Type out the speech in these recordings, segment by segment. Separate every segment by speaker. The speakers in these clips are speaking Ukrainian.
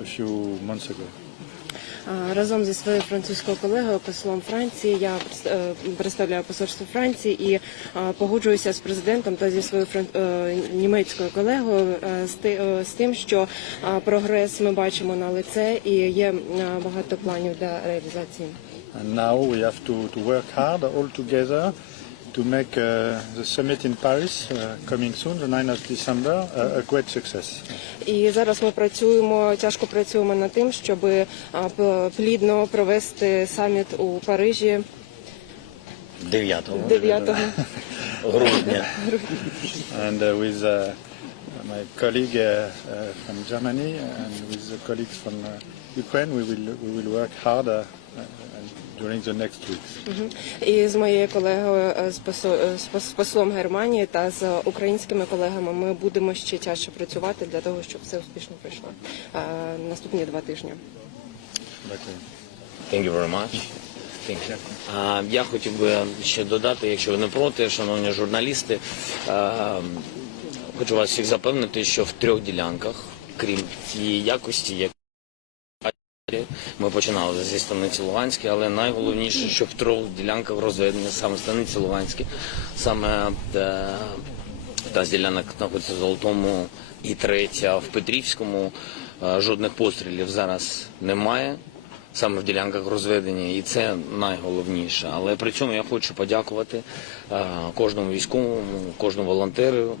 Speaker 1: a few months ago.
Speaker 2: Разом зі своєю французькою колегою, послом Франції, я е, представляю посольство Франції і погоджуюся з президентом та зі своєю е, німецькою колегою е, е, з тим, що прогрес ми бачимо на лице і є багато планів для реалізації.
Speaker 1: And now we have to, to work hard all together to make uh, the summit in Paris uh, coming soon, the 9th of December, uh, a great success.
Speaker 2: І зараз ми працюємо, тяжко працюємо над тим, щоб плідно провести саміт у Парижі
Speaker 3: 9
Speaker 2: 9
Speaker 3: грудня.
Speaker 1: And uh, with uh, my colleague uh, uh, from Germany and with the colleagues from uh, Ukraine, we will, we will work harder uh, during the next weeks.
Speaker 2: І з моєю колегою е, з посо- е, з пос- з послом Германії та з українськими колегами ми будемо ще тяжче працювати для того, щоб все успішно пройшло е, наступні два тижні.
Speaker 1: Дякую.
Speaker 3: Thank you very much. Thank you. А, я хотів би ще додати, якщо ви не проти, шановні журналісти, а, хочу вас всіх запевнити, що в трьох ділянках, крім тієї якості, як ми починали зі станиці Луганської, але найголовніше, що в трьох ділянках розведення саме станиці Луганської, саме е, та з ділянок знаходиться в Золотому і третя в Петрівському. Е, Жодних пострілів зараз немає. Саме в ділянках розведення, і це найголовніше. Але при цьому я хочу подякувати е, кожному військовому, кожному волонтеру,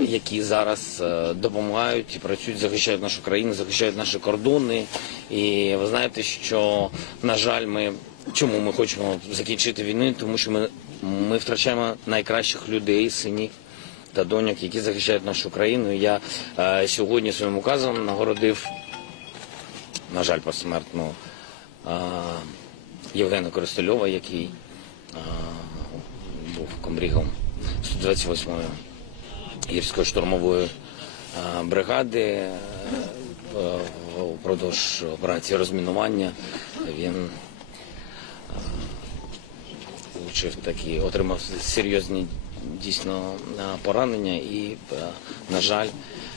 Speaker 3: які зараз е, допомагають і працюють, захищають нашу країну, захищають наші кордони. І ви знаєте, що на жаль, ми чому ми хочемо закінчити війну, тому що ми, ми втрачаємо найкращих людей, синів та доньок, які захищають нашу країну. Я е, сьогодні своїм указом нагородив, на жаль, посмертно е, Євгена Коростельова, який е, був комбрігом 128-ї гірської штурмової е, бригади. Е, е, Впродовж операції розмінування він отримав такі, отримав серйозні дійсно е, поранення і, е, на жаль,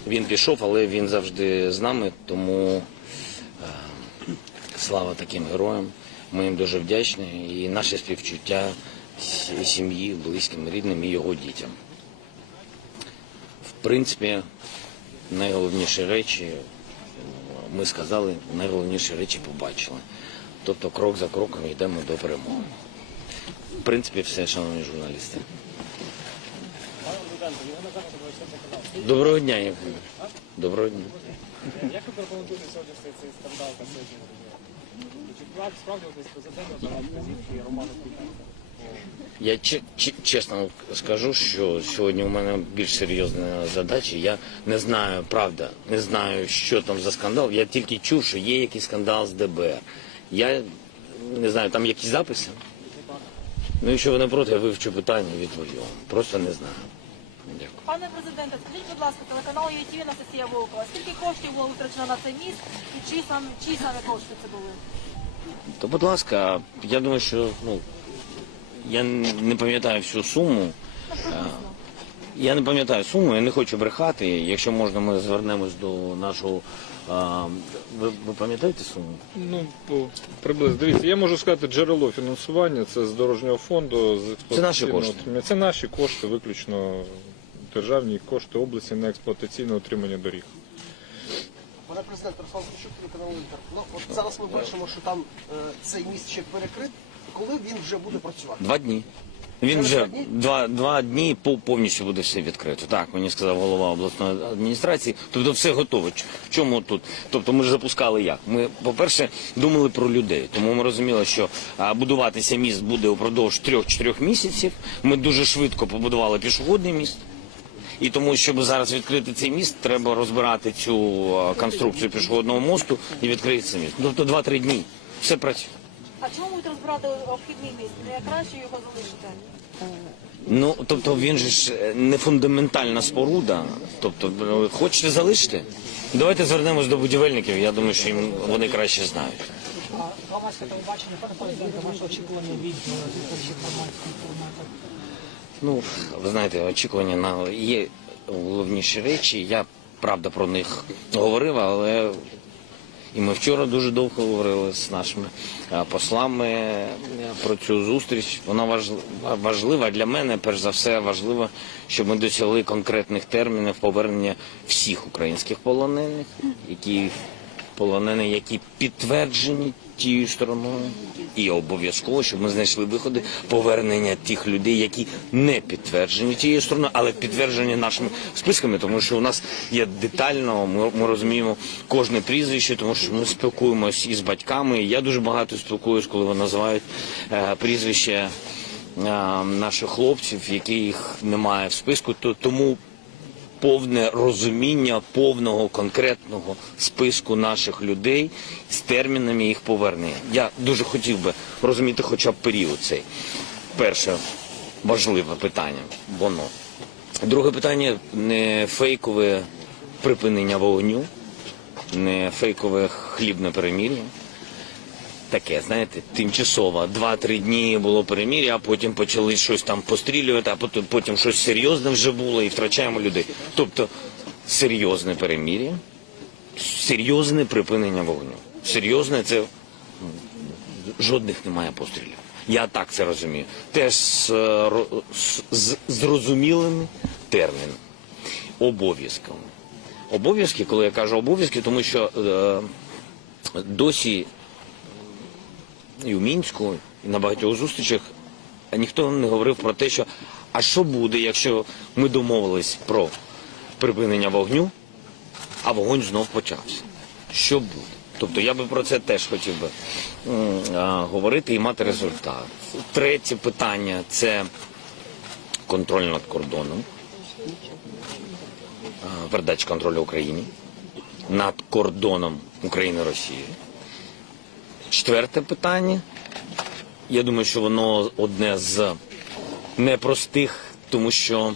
Speaker 3: він пішов, але він завжди з нами, тому е, слава таким героям. Ми їм дуже вдячні і наше співчуття сім'ї, близьким, рідним і його дітям. В принципі, найголовніші речі е, ми сказали, найголовніші речі побачили. Тобто крок за кроком йдемо до перемоги. В принципі, все, шановні журналісти. Доброго дня, Євгене. Доброго дня.
Speaker 4: Як ви прокоментуєте сьогодні цей, скандал та сьогодні? Чи справді президент Роману Куліку?
Speaker 3: Я че- че- чесно скажу, що сьогодні у мене більш серйозна задача. Я не знаю, правда, не знаю, що там за скандал. Я тільки чув, що є якийсь скандал з ДБР. Я не знаю, там якісь записи. Ну, якщо ви не проти, я вивчу питання відповім. Просто не знаю. Дякую.
Speaker 5: Пане президенте, скажіть, будь ласка, телеканал ЮТВ Анастасія Волкова, скільки коштів було витрачено на цей міст і чиї саме, чиї саме кошти це були?
Speaker 3: То, будь ласка, я думаю, що ну, я не пам'ятаю всю суму. Е, Я не пам'ятаю суму, я не хочу брехати. Якщо можна, ми звернемось до нашого. а, Ви, ви пам'ятаєте суму?
Speaker 6: Ну, приблизно. Дивіться, я можу сказати, джерело фінансування це з дорожнього фонду, з
Speaker 3: Це наші кошти.
Speaker 6: Це наші кошти, виключно державні кошти області на експлуатаційне утримання доріг.
Speaker 7: Пане президент, Руслан Савчук, телеканал Інтер. Ну, от зараз ми бачимо, що там е, цей міст ще перекрит. Коли він вже буде працювати?
Speaker 3: Два дні. Він
Speaker 7: Через
Speaker 3: вже
Speaker 7: два дні?
Speaker 3: два, два дні пов- повністю буде все відкрито. Так, мені сказав голова обласної адміністрації. Тобто все готове. Ч- В чому тут? Тобто ми ж запускали як? Ми, по-перше, думали про людей. Тому ми розуміли, що а, будуватися міст буде упродовж трьох-чотирьох місяців. Ми дуже швидко побудували пішохідний міст. І тому, щоб зараз відкрити цей міст, треба розбирати цю а, конструкцію пішохідного мосту і відкрити цей міст. Тобто два-три дні. Все працює.
Speaker 5: А чому будете розбирати обхідний міст? Не краще його залишити?
Speaker 3: Ну, тобто він же ж е, не фундаментальна споруда. Тобто, ну, хочете залишити? Давайте звернемось до будівельників. Я думаю, що їм вони краще знають.
Speaker 8: Громадське телебачення, пане президенте, ваше очікування від формату.
Speaker 3: Ну, ви знаєте, очікування на є головніші речі. Я правда про них говорив, але і ми вчора дуже довго говорили з нашими е, послами е, про цю зустріч. Вона важ- важлива для мене, перш за все, важливо, щоб ми досягли конкретних термінів повернення всіх українських полонених, які полонені, які підтверджені тією стороною, і обов'язково, щоб ми знайшли виходи повернення тих людей, які не підтверджені тією стороною, але підтверджені нашими списками, тому що у нас є детально, ми, ми розуміємо кожне прізвище, тому що ми спілкуємось із батьками. Я дуже багато спілкуюсь, коли вони називають е, прізвище е, наших хлопців, яких немає в списку. То тому повне розуміння повного конкретного списку наших людей з термінами їх повернення. Я дуже хотів би розуміти хоча б період цей. Перше важливе питання, воно. Друге питання не фейкове припинення вогню, не фейкове хлібне перемір'я. Таке, знаєте, тимчасово. Два-три дні було перемір'я, а потім почали щось там пострілювати, а потім, потім щось серйозне вже було і втрачаємо людей. Тобто серйозне перемір'я, серйозне припинення вогню. Серйозне це жодних немає пострілів. Я так це розумію. Теж з, е, з, зрозумілими термінами, обов'язками. Обов'язки, коли я кажу обов'язки, тому що е, досі і в Мінську, і на багатьох зустрічах ніхто не говорив про те, що а що буде, якщо ми домовились про припинення вогню, а вогонь знов почався. Що буде? Тобто я би про це теж хотів би а, говорити і мати результат. Третє питання це контроль над кордоном, передача контролю Україні над кордоном України-Росії. Четверте питання. Я думаю, що воно одне з непростих, тому що.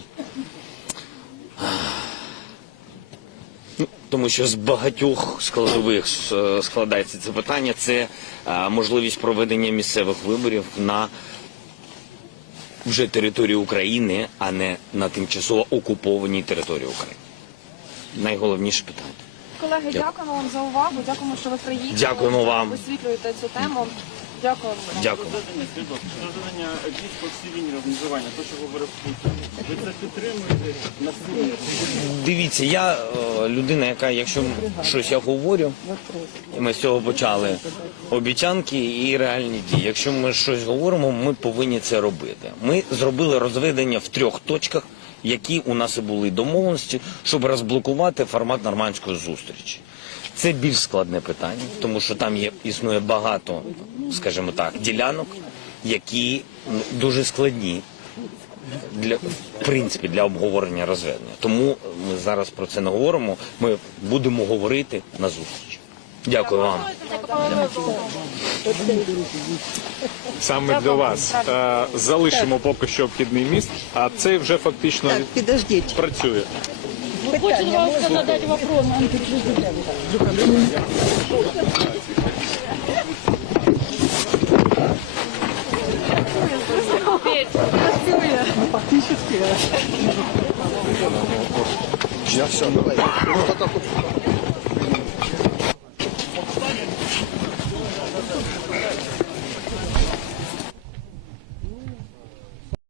Speaker 3: Ну, Тому що з багатьох складових е, складається це питання. Це е, можливість проведення місцевих виборів на вже території України, а не на тимчасово окупованій території України. Найголовніше питання.
Speaker 9: Колеги, дякуємо вам за увагу. Дякуємо, що ви приїхали.
Speaker 3: Дякуємо вам.
Speaker 9: Висвітлюєте цю тему. Дякуємо.
Speaker 3: Дякую.
Speaker 4: Розведення військ по всій лінії розмежування, те, що говорив Путін. Ви це підтримуєте насилля?
Speaker 3: Дивіться, я е, людина, яка, якщо щось я говорю, і ми з цього почали обіцянки і реальні дії. Якщо ми щось говоримо, ми повинні це робити. Ми зробили розведення в трьох точках, які у нас і були домовленості, щоб розблокувати формат нормандської зустрічі. Це більш складне питання, тому що там є існує багато, скажімо так, ділянок, які ну, дуже складні для в принципі для обговорення розведення. Тому ми зараз про це не говоримо. Ми будемо говорити на зустрічі. Дякую вам.
Speaker 6: Саме для вас Е, залишимо поки що обхідний міст, а цей вже фактично
Speaker 10: Підождіть.
Speaker 6: працює.
Speaker 10: Питання можна?
Speaker 7: Я все, давай. Ну.